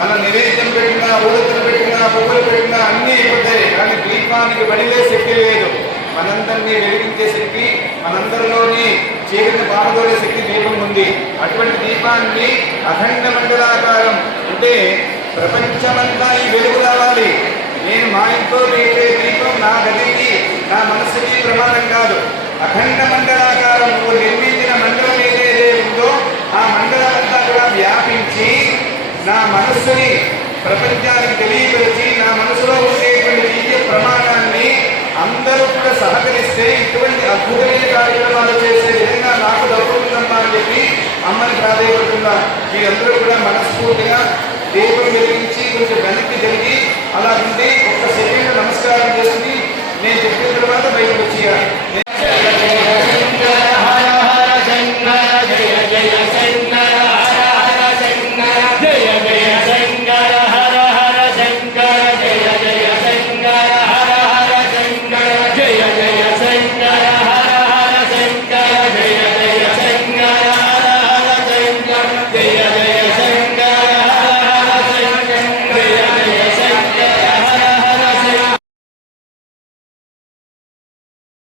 మన నివేద్యం పెట్టినా, ఊదతలు పెట్టినా, పువ్వులు పెట్టినా అన్నీ అయిపోతాయి. కానీ దీపానికి బడిలే శక్తి లేదు. మనందరినీ వెలిగించే శక్తి, మనందరిలోని చీకటిని పారదోలే శక్తి దీపం ఉంది. అటువంటి దీపాన్ని అఖండ మండలాకారం అంటే ప్రపంచమంతా ఈ వెలుగు రావాలి. నేను మా ఇంట్లో పెట్టే దీపం నా గదికి, నా మనసుకి ప్రమాణం కాదు. అఖండ మండలాకారం నువ్వు నిర్మించిన మండలం ఏదైతే ఉందో ఆ మండలం అంతా కూడా వ్యాపించి నా మనస్సుని ప్రపంచానికి తెలియపరిచి నా మనసులో ఉండేటువంటి దివ్య ప్రమాణాన్ని అందరూ కూడా సహకరిస్తే ఇటువంటి అద్భుతమైన కార్యక్రమాలు చేసే విధంగా నాకు దొరుకుతుందమ్మా అని చెప్పి అమ్మని ప్రాధాన్యపడుతున్నారు. మీరందరూ కూడా మనస్ఫూర్తిగా దీపం వెలిగించి కొంచెం వెనక్కి జరిగి అలా ఉండి